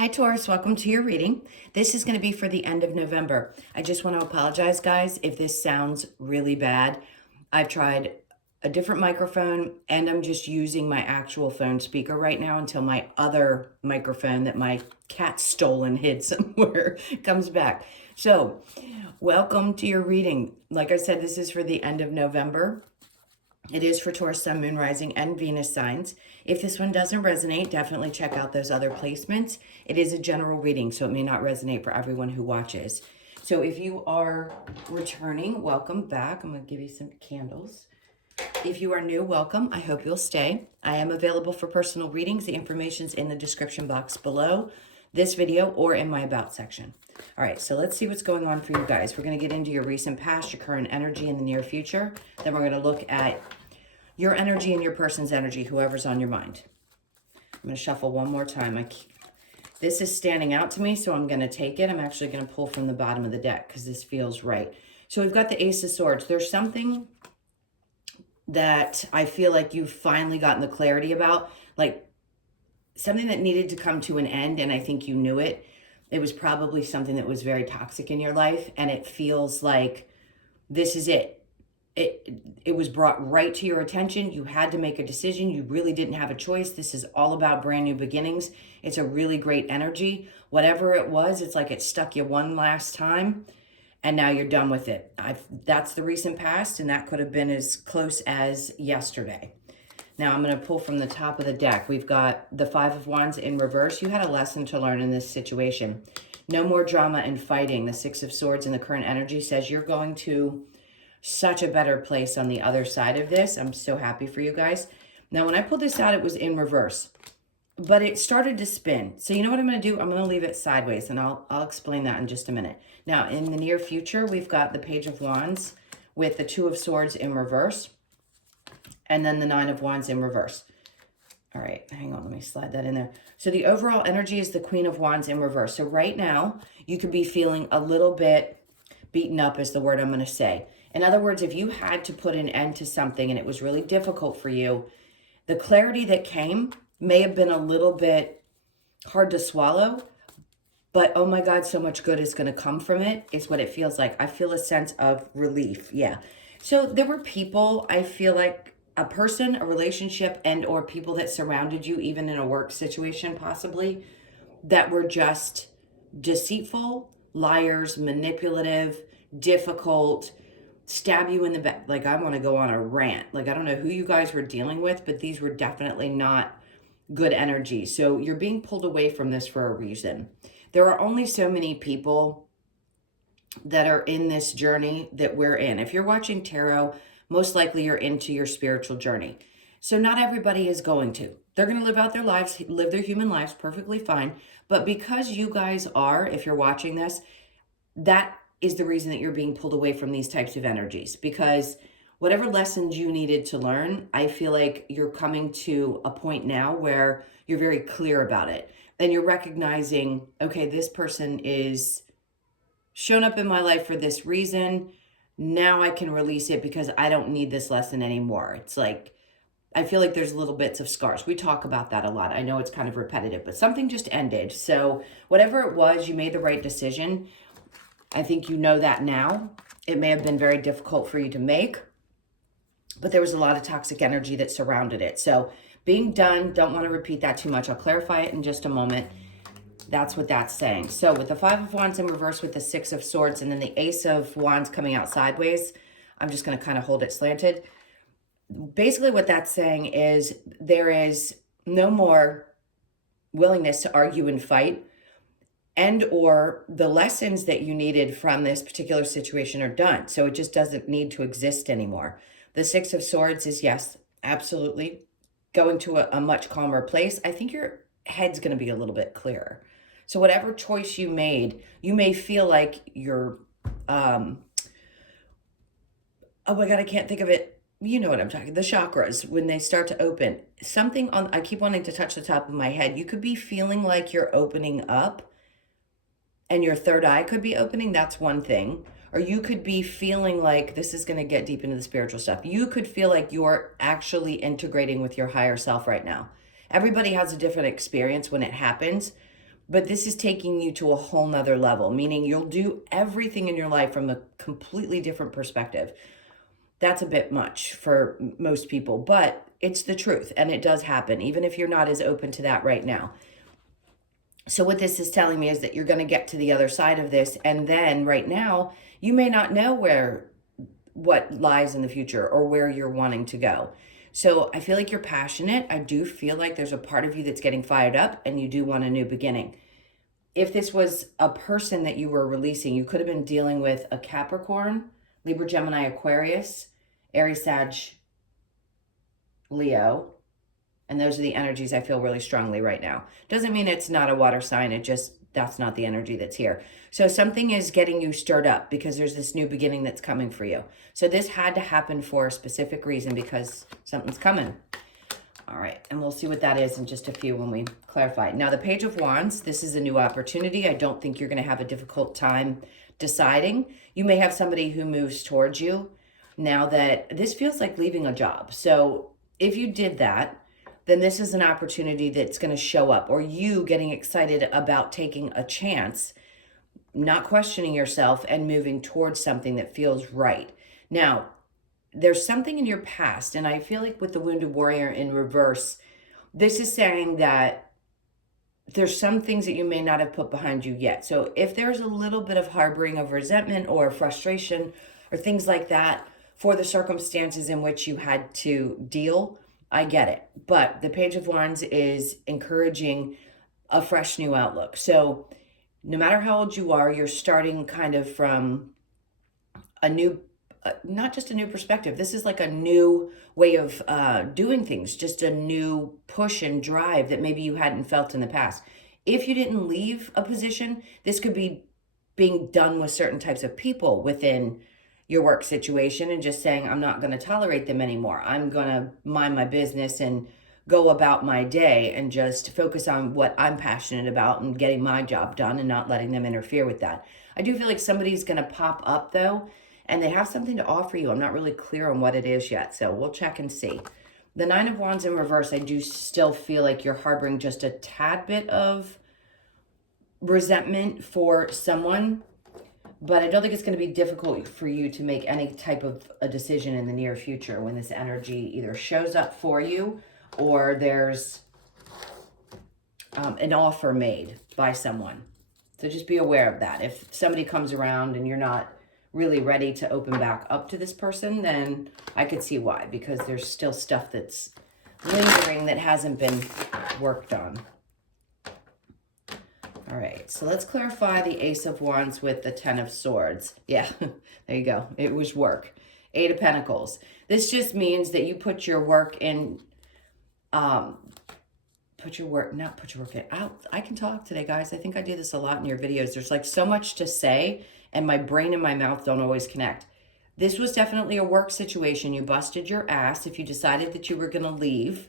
Hi Taurus, welcome to your reading. This is going to be for the end of November. I just want to apologize, guys, if this sounds really bad. I've tried a different microphone and I'm just using my actual phone speaker right now until my other microphone that my cat stole and hid somewhere comes back. So, welcome to your reading. Like I said, this is for the end of November. It is for Taurus, Sun, Moon, Rising, and Venus signs. If this one doesn't resonate, definitely check out those other placements. It is a general reading, so it may not resonate for everyone who watches. So if you are returning, welcome back. I'm going to give you some candles. If you are new, welcome. I hope you'll stay. I am available for personal readings. The information's in the description box below this video or in my About section. All right, so let's see what's going on for you guys. We're going to get into your recent past, your current energy, in the near future. Then we're going to look at your energy and your person's energy, whoever's on your mind. I'm going to shuffle one more time. This is standing out to me, so I'm going to take it. I'm actually going to pull from the bottom of the deck because this feels right. So we've got the Ace of Swords. There's something that I feel like you've finally gotten the clarity about, like something that needed to come to an end, and I think you knew it. It was probably something that was very toxic in your life, and it feels like this is it. It was brought right to your attention. You had to make a decision. You really didn't have a choice. This is all about brand new beginnings. It's a really great energy. Whatever it was, it's like it stuck you one last time, and now you're done with it. That's the recent past, and that could have been as close as yesterday. Now I'm going to pull from the top of the deck. We've got the Five of Wands in reverse. You had a lesson to learn in this situation. No more drama and fighting. The Six of Swords in the current energy says you're going to such a better place on the other side of this. I'm so happy for you guys. Now, when I pulled this out, it was in reverse, but it started to spin. So you know what I'm going to do? I'm going to leave it sideways, and I'll explain that in just a minute. Now, in the near future, we've got the Page of Wands with the Two of Swords in reverse, and then the Nine of Wands in reverse. All right, hang on, let me slide that in there. So the overall energy is the Queen of Wands in reverse. So right now, you could be feeling a little bit beaten up is the word I'm going to say. In other words, if you had to put an end to something and it was really difficult for you, the clarity that came may have been a little bit hard to swallow, but oh my God, so much good is going to come from it, is what it feels like. I feel a sense of relief. Yeah. So there were people, I feel like a person, a relationship, and or people that surrounded you, even in a work situation possibly, that were just deceitful, liars, manipulative, difficult, stab you in the back. Like, I want to go on a rant. Like, I don't know who you guys were dealing with, but these were definitely not good energy. So you're being pulled away from this for a reason. There are only so many people that are in this journey that we're in. If you're watching tarot, most likely you're into your spiritual journey. So not everybody is going to. They're going to live out their lives, live their human lives perfectly fine. But because you guys are, if you're watching this, that is the reason that you're being pulled away from these types of energies, because whatever lessons you needed to learn, I feel like you're coming to a point now where you're very clear about it. And you're recognizing, okay, this person is shown up in my life for this reason. Now I can release it because I don't need this lesson anymore. It's like, I feel like there's little bits of scars. We talk about that a lot. I know it's kind of repetitive, but something just ended. So whatever it was, you made the right decision. I think you know that now. It may have been very difficult for you to make, but there was a lot of toxic energy that surrounded it. So being done, don't want to repeat that too much. I'll clarify it in just a moment. That's what that's saying. So with the Five of Wands in reverse with the Six of Swords and then the Ace of Wands coming out sideways, I'm just going to kind of hold it slanted. Basically what that's saying is there is no more willingness to argue and fight, and or the lessons that you needed from this particular situation are done. So it just doesn't need to exist anymore. The Six of Swords is, yes, absolutely going to a much calmer place. I think your head's going to be a little bit clearer. So whatever choice you made, you may feel like you're, oh my God, I can't think of it. You know what I'm talking, the chakras, when they start to open. Something on, I keep wanting to touch the top of my head. You could be feeling like you're opening up and your third eye could be opening. That's one thing. Or you could be feeling like, this is going to get deep into the spiritual stuff. You could feel like you're actually integrating with your higher self right now. Everybody has a different experience when it happens, But this is taking you to a whole nother level, meaning you'll do everything in your life from a completely different perspective. That's a bit much for most people, but it's the truth, and it does happen, even if you're not as open to that right now. So what this is telling me is that you're going to get to the other side of this, and then right now, you may not know what lies in the future or where you're wanting to go. So I feel like you're passionate. I do feel like there's a part of you that's getting fired up and you do want a new beginning. If this was a person that you were releasing, you could have been dealing with a Capricorn, Libra, Gemini, Aquarius, Aries, Sag, Leo. And those are the energies I feel really strongly right now. Doesn't mean it's not a water sign. It just, that's not the energy that's here. So something is getting you stirred up because there's this new beginning that's coming for you. So this had to happen for a specific reason because something's coming. All right, and we'll see what that is in just a few when we clarify. Now, the Page of Wands, this is a new opportunity. I don't think you're going to have a difficult time deciding. You may have somebody who moves towards you now that this feels like leaving a job. So if you did that, then this is an opportunity that's going to show up, or you getting excited about taking a chance, not questioning yourself and moving towards something that feels right. Now, there's something in your past, and I feel like with the Wounded Warrior in reverse, this is saying that there's some things that you may not have put behind you yet. So if there's a little bit of harboring of resentment or frustration or things like that for the circumstances in which you had to deal, I get it. But the Page of Wands is encouraging a fresh new outlook. So no matter how old you are, you're starting kind of from a new, not just a new perspective. This is like a new way of doing things, just a new push and drive that maybe you hadn't felt in the past. If you didn't leave a position, this could be being done with certain types of people within your work situation and just saying, I'm not going to tolerate them anymore. I'm going to mind my business and go about my day and just focus on what I'm passionate about and getting my job done and not letting them interfere with that. I do feel like somebody's going to pop up though, and they have something to offer you. I'm not really clear on what it is yet, so we'll check and see. The Nine of Wands in reverse, I do still feel like you're harboring just a tad bit of resentment for someone, but I don't think it's going to be difficult for you to make any type of a decision in the near future when this energy either shows up for you or there's an offer made by someone. So just be aware of that. If somebody comes around and you're not really ready to open back up to this person, then I could see why, because there's still stuff that's lingering that hasn't been worked on. All right, so let's clarify the Ace of Wands with the Ten of Swords. Yeah, there you go. It was work. Eight of Pentacles. This just means that you put your work in, put your work in. I can talk today, guys. I think I do this a lot in your videos. There's like so much to say, and my brain and my mouth don't always connect. This was definitely a work situation. You busted your ass. If you decided that you were going to leave,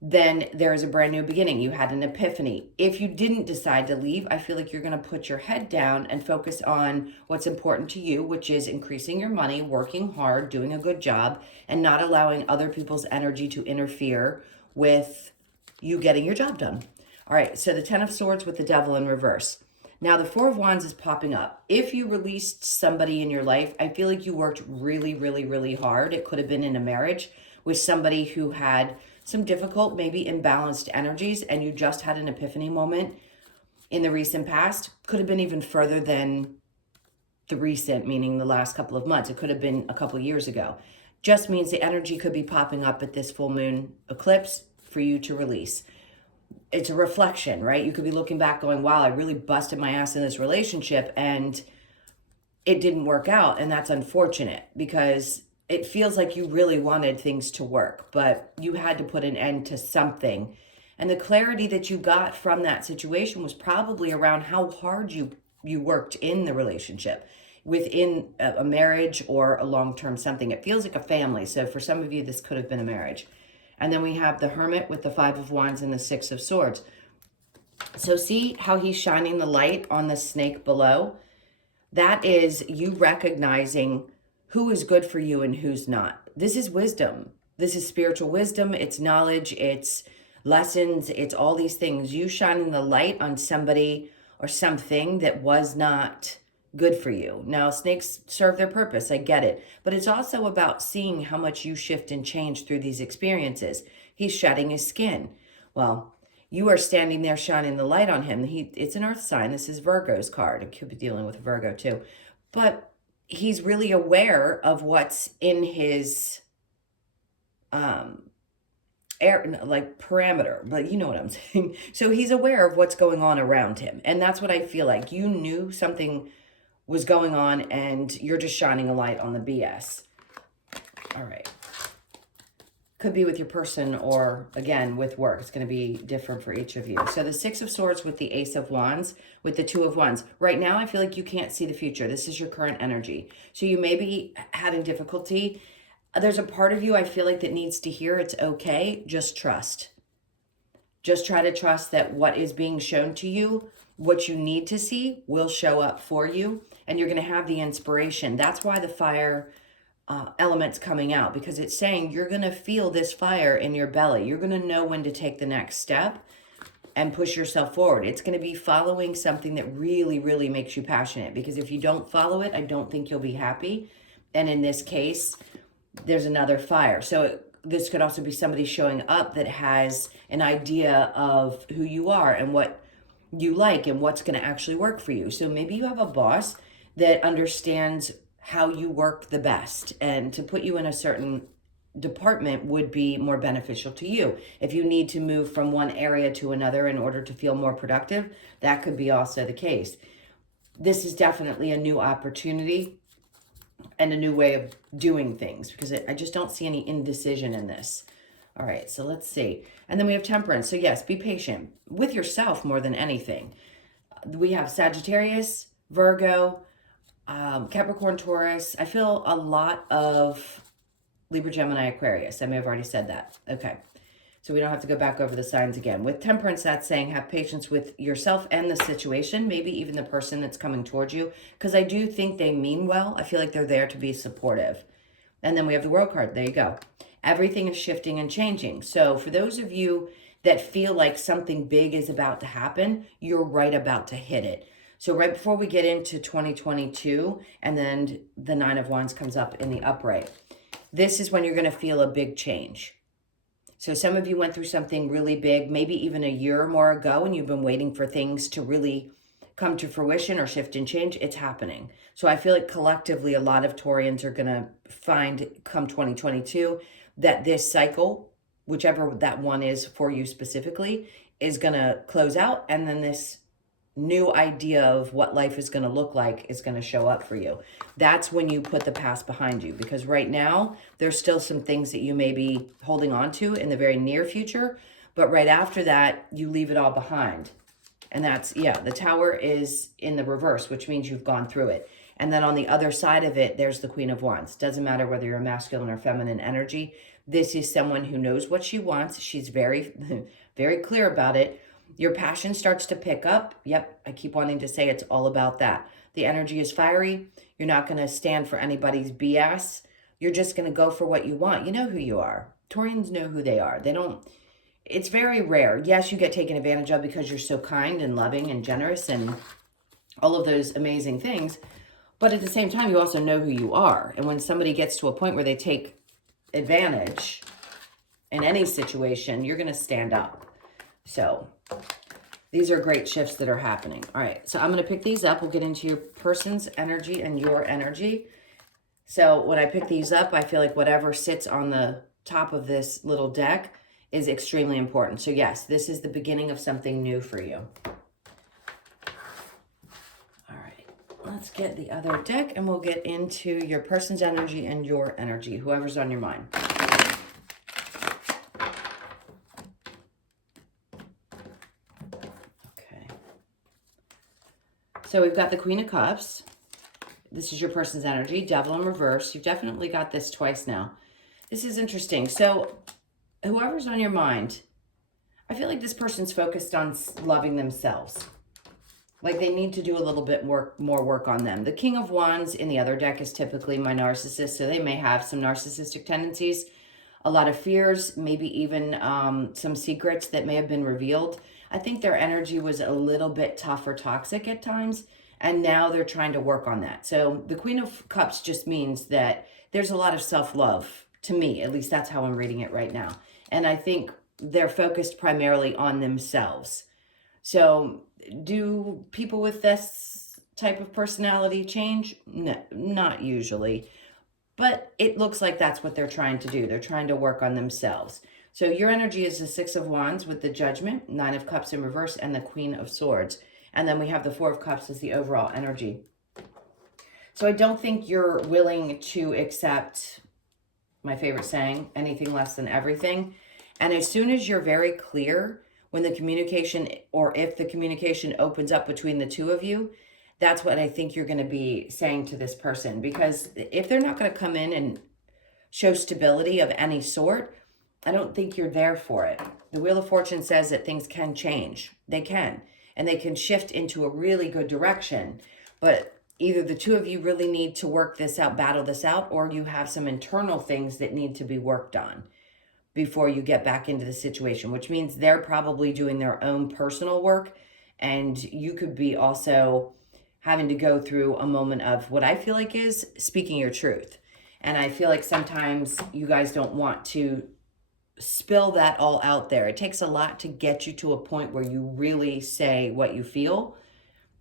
then there is a brand new beginning. You had an epiphany. If you didn't decide to leave, I feel like you're going to put your head down and focus on what's important to you, which is increasing your money, working hard, doing a good job, and not allowing other people's energy to interfere with you getting your job done. All right, so the Ten of Swords with the Devil in reverse. Now, the Four of Wands is popping up. If you released somebody in your life, I feel like you worked really, really, really hard. It could have been in a marriage with somebody who had some difficult, maybe imbalanced energies, and you just had an epiphany moment in the recent past. Could have been even further than the recent, meaning the last couple of months. It could have been a couple years ago. Just means the energy could be popping up at this full moon eclipse for you to release. It's a reflection, right? You could be looking back going, wow, I really busted my ass in this relationship and it didn't work out. And that's unfortunate because it feels like you really wanted things to work, but you had to put an end to something. And the clarity that you got from that situation was probably around how hard you worked in the relationship, within a marriage or a long-term something. It feels like a family. So for some of you, this could have been a marriage. And then we have the Hermit with the Five of Wands and the Six of Swords. So see how he's shining the light on the snake below? That is you recognizing who is good for you and who's not. This is wisdom. This is spiritual wisdom. It's knowledge. It's lessons. It's all these things. You shining the light on somebody or something that was not good for you. Now, snakes serve their purpose. I get it. But it's also about seeing how much you shift and change through these experiences. He's shedding his skin. Well, you are standing there shining the light on him. It's an earth sign. This is Virgo's card. It could be dealing with Virgo too. But he's really aware of what's in his air, like parameter, but you know what I'm saying. So he's aware of what's going on around him. And that's what I feel like. You knew something was going on and you're just shining a light on the BS. All right. Could be with your person or, again, with work. It's going to be different for each of you. So the Six of Swords with the Ace of Wands, with the Two of Wands. Right now, I feel like you can't see the future. This is your current energy. So you may be having difficulty. There's a part of you I feel like that needs to hear it's okay. Just trust. Just try to trust that what is being shown to you, what you need to see, will show up for you. And you're going to have the inspiration. That's why the fire elements coming out, because it's saying you're going to feel this fire in your belly. You're going to know when to take the next step and push yourself forward. It's going to be following something that really, really makes you passionate, because if you don't follow it, I don't think you'll be happy. And in this case, there's another fire. So this could also be somebody showing up that has an idea of who you are and what you like and what's going to actually work for you. So maybe you have a boss that understands how you work the best, and to put you in a certain department would be more beneficial to you. If you need to move from one area to another in order to feel more productive, that could be also the case. This is definitely a new opportunity and a new way of doing things, because I just don't see any indecision in this. All right, so let's see. And then we have Temperance. So yes, be patient with yourself more than anything. We have Sagittarius, Virgo, Capricorn, Taurus. I feel a lot of Libra, Gemini, Aquarius. I may have already said that. Okay. So we don't have to go back over the signs again. With Temperance, that's saying have patience with yourself and the situation, maybe even the person that's coming towards you, because I do think they mean well. I feel like they're there to be supportive. And then we have the World card. There you go. Everything is shifting and changing. So for those of you that feel like something big is about to happen, you're right about to hit it. So right before we get into 2022, and then the Nine of Wands comes up in the upright, this is when you're going to feel a big change. So some of you went through something really big, maybe even a year or more ago, and you've been waiting for things to really come to fruition or shift and change. It's happening. So I feel like collectively a lot of Taurians are going to find come 2022 that this cycle, whichever that one is for you specifically, is going to close out, and then this new idea of what life is going to look like is going to show up for you. That's when you put the past behind you, because right now there's still some things that you may be holding on to in the very near future, but right after that you leave it all behind. And that's, yeah, the Tower is in the reverse, which means you've gone through it. And then on the other side of it, there's the Queen of Wands. Doesn't matter whether you're a masculine or feminine energy. This is someone who knows what she wants. She's very, very clear about it. Your passion starts to pick up. Yep, I keep wanting to say it's all about that. The energy is fiery. You're not going to stand for anybody's BS. You're just going to go for what you want. You know who you are. Taurians know who they are. They don't, it's very rare. Yes, you get taken advantage of because you're so kind and loving and generous and all of those amazing things. But at the same time, you also know who you are. And when somebody gets to a point where they take advantage in any situation, you're going to stand up. So these are great shifts that are happening. All right, so I'm going to pick these up. We'll get into your person's energy and your energy. So when I pick these up, I feel like whatever sits on the top of this little deck is extremely important. So yes, this is the beginning of something new for you. All right, let's get the other deck and we'll get into your person's energy and your energy, whoever's on your mind. So we've got the Queen of Cups. This is your person's energy. Devil in reverse. You've definitely got this twice now. This is interesting. So whoever's on your mind, I feel like this person's focused on loving themselves. Like they need to do a little bit more work on them. The King of Wands in the other deck is typically my narcissist, so they may have some narcissistic tendencies. a lot of fears, maybe even some secrets that may have been revealed. I think their energy was a little bit tough or toxic at times, and now they're trying to work on that. So the Queen of Cups just means that there's a lot of self-love, to me. At least that's how I'm reading it right now. And I think they're focused primarily on themselves. So do people with this type of personality change? No, not usually. But it looks like that's what they're trying to do. They're trying to work on themselves. So your energy is the Six of Wands with the Judgment, Nine of Cups in reverse, and the Queen of Swords. And then we have the Four of Cups as the overall energy. So I don't think you're willing to accept, my favorite saying, anything less than everything. And as soon as you're very clear when the communication, or if the communication opens up between the two of you, that's what I think you're going to be saying to this person. Because if they're not going to come in and show stability of any sort, I don't think you're there for it. The Wheel of Fortune says that things can change. They can. And they can shift into a really good direction. But either the two of you really need to work this out, battle this out, or you have some internal things that need to be worked on before you get back into the situation, which means they're probably doing their own personal work. And you could be also having to go through a moment of what I feel like is speaking your truth. And I feel like sometimes you guys don't want to spill that all out there. It takes a lot to get you to a point where you really say what you feel.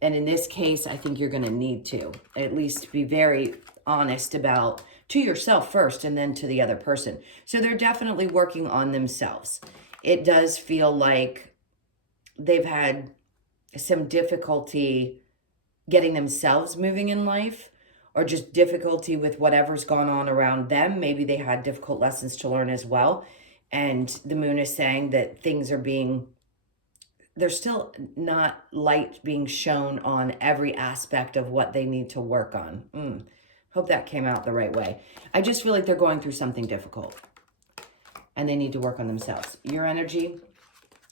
And in this case, I think you're going to need to at least be very honest about, to yourself first and then to the other person. So they're definitely working on themselves. It does feel like they've had some difficulty getting themselves moving in life, or just difficulty with whatever's gone on around them. Maybe they had difficult lessons to learn as well. And the moon is saying that things are being, there's still not light being shown on every aspect of what they need to work on. Hope that came out the right way. I just feel like they're going through something difficult and they need to work on themselves. Your energy,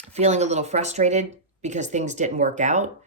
feeling a little frustrated because things didn't work out.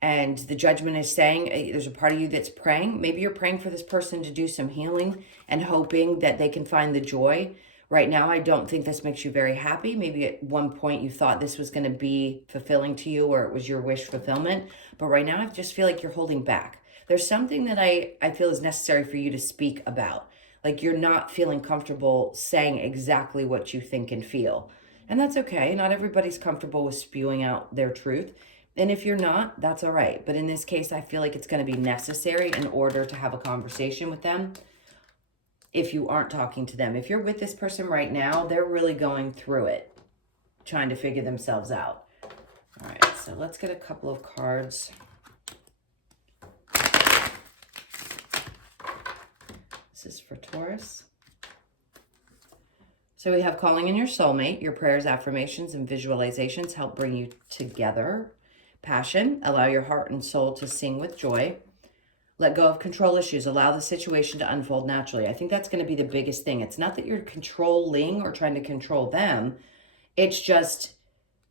And the Judgment is saying there's a part of you that's praying. Maybe you're praying for this person to do some healing and hoping that they can find the joy. Right now, I don't think this makes you very happy. Maybe at one point you thought this was going to be fulfilling to you, or it was your wish fulfillment. But right now, I just feel like you're holding back. There's something that I feel is necessary for you to speak about. Like you're not feeling comfortable saying exactly what you think and feel. And that's okay. Not everybody's comfortable with spewing out their truth. And if you're not, that's all right. But in this case, I feel like it's going to be necessary in order to have a conversation with them. If you aren't talking to them, if you're with this person right now, they're really going through it, trying to figure themselves out. All right, so let's get a couple of cards. This is for Taurus. So we have calling in your soulmate. Your prayers, affirmations, and visualizations help bring you together. Passion, allow your heart and soul to sing with joy. Let go of control issues. Allow the situation to unfold naturally. I think that's going to be the biggest thing. It's not that you're controlling or trying to control them. It's just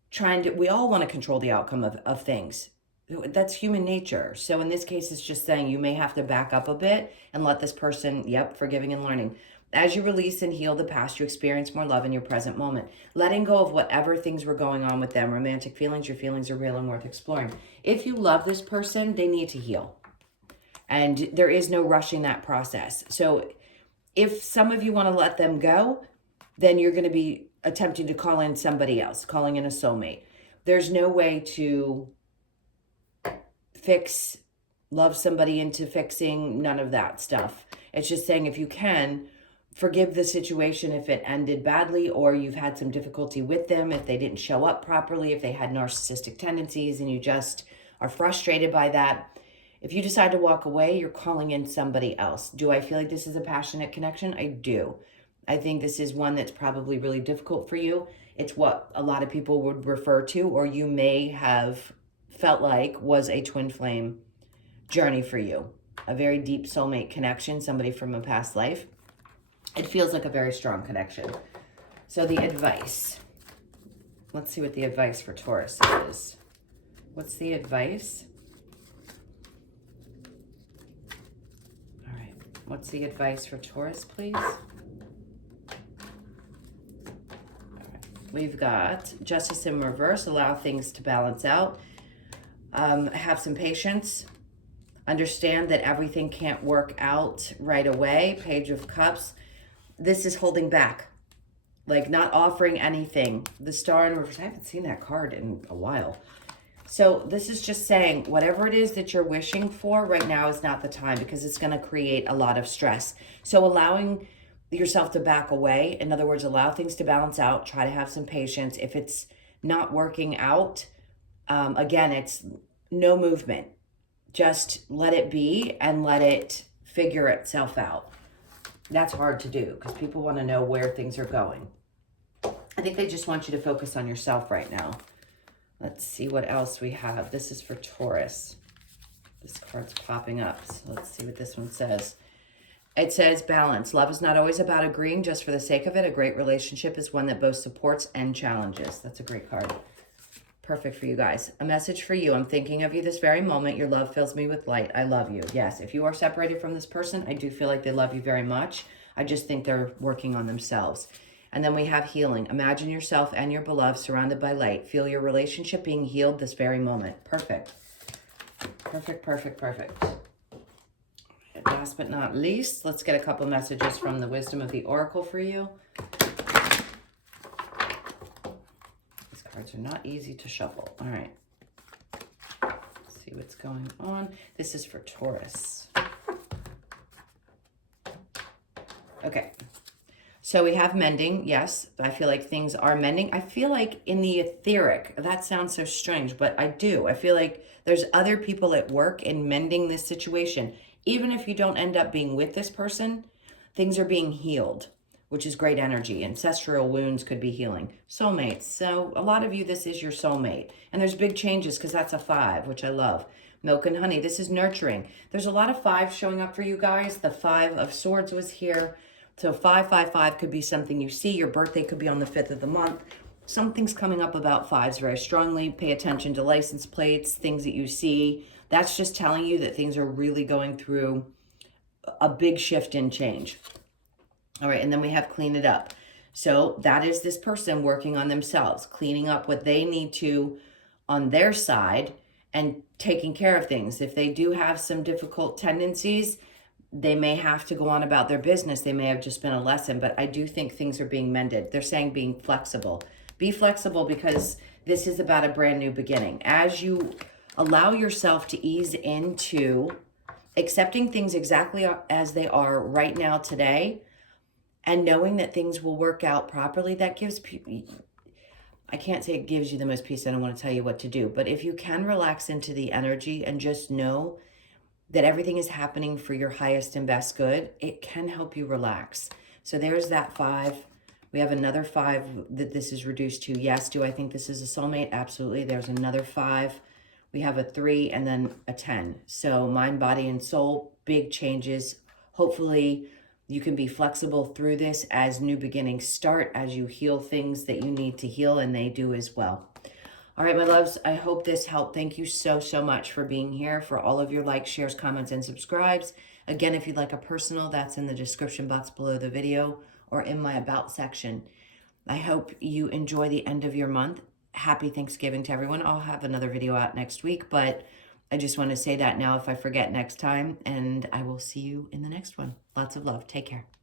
trying to, we all want to control the outcome of things. That's human nature. So in this case, it's just saying you may have to back up a bit and let this person, forgiving and learning. As you release and heal the past, you experience more love in your present moment. Letting go of whatever things were going on with them, romantic feelings, your feelings are real and worth exploring. If you love this person, they need to heal. And there is no rushing that process. So if some of you want to let them go, then you're going to be attempting to call in somebody else, calling in a soulmate. There's no way to love somebody into fixing, none of that stuff. It's just saying if you can, forgive the situation if it ended badly, or you've had some difficulty with them, if they didn't show up properly, if they had narcissistic tendencies and you just are frustrated by that. If you decide to walk away, you're calling in somebody else. Do I feel like this is a passionate connection? I do. I think this is one that's probably really difficult for you. It's what a lot of people would refer to, or you may have felt like was a twin flame journey for you. A very deep soulmate connection, somebody from a past life. It feels like a very strong connection. So the advice. Let's see what the advice for Taurus is. What's the advice? All right. What's the advice for Taurus, please? We've got Justice in reverse, allow things to balance out. Have some patience. Understand that everything can't work out right away. Page of Cups. This is holding back. Like not offering anything. The Star in reverse. I haven't seen that card in a while. So this is just saying whatever it is that you're wishing for right now is not the time, because it's going to create a lot of stress. So allowing yourself to back away, in other words, allow things to balance out, try to have some patience. If it's not working out, again, it's no movement. Just let it be and let it figure itself out. That's hard to do because people want to know where things are going. I think they just want you to focus on yourself right now. Let's see what else we have. This is for Taurus. This card's popping up. So let's see what this one says. It says balance. Love is not always about agreeing just for the sake of it. A great relationship is one that both supports and challenges. That's a great card. Perfect for you guys. A message for you. I'm thinking of you this very moment. Your love fills me with light. I love you. Yes, if you are separated from this person, I do feel like they love you very much. I just think they're working on themselves. And then we have healing. Imagine yourself and your beloved surrounded by light. Feel your relationship being healed this very moment. Perfect. Perfect, perfect, perfect. Last but not least, let's get a couple messages from the Wisdom of the Oracle for you. These cards are not easy to shuffle. All right. Let's see what's going on. This is for Taurus. Okay. So we have mending. Yes, I feel like things are mending. I feel like in the etheric, that sounds so strange, but I do. I feel like there's other people at work in mending this situation. Even if you don't end up being with this person, things are being healed, which is great energy. Ancestral wounds could be healing. Soulmates. So a lot of you, this is your soulmate. And there's big changes because that's a 5, which I love. Milk and honey. This is nurturing. There's a lot of 5s showing up for you guys. The 5 of Swords was here. So 555 could be something you see. Your birthday could be on the 5th of the month. Something's coming up about 5s very strongly. Pay attention to license plates, things that you see. That's just telling you that things are really going through a big shift in change. All right, and then we have clean it up. So that is this person working on themselves, cleaning up what they need to on their side and taking care of things. If they do have some difficult tendencies, they may have to go on about their business. They may have just been a lesson, but I do think things are being mended. They're saying being flexible. Be flexible because this is about a brand new beginning. As you allow yourself to ease into accepting things exactly as they are right now today and knowing that things will work out properly, that gives people, I can't say it gives you the most peace. I don't want to tell you what to do, but if you can relax into the energy and just know that everything is happening for your highest and best good, it can help you relax. So there's that 5. We have another 5 that this is reduced to. Yes, do I think this is a soulmate? Absolutely. There's another 5. We have a 3 and then a 10. So mind, body, and soul, big changes. Hopefully you can be flexible through this as new beginnings start, as you heal things that you need to heal, and they do as well. All right, my loves, I hope this helped. Thank you so, so much for being here, for all of your likes, shares, comments, and subscribes. Again, if you'd like a personal, that's in the description box below the video or in my About section. I hope you enjoy the end of your month. Happy Thanksgiving to everyone. I'll have another video out next week, but I just want to say that now if I forget next time, and I will see you in the next one. Lots of love. Take care.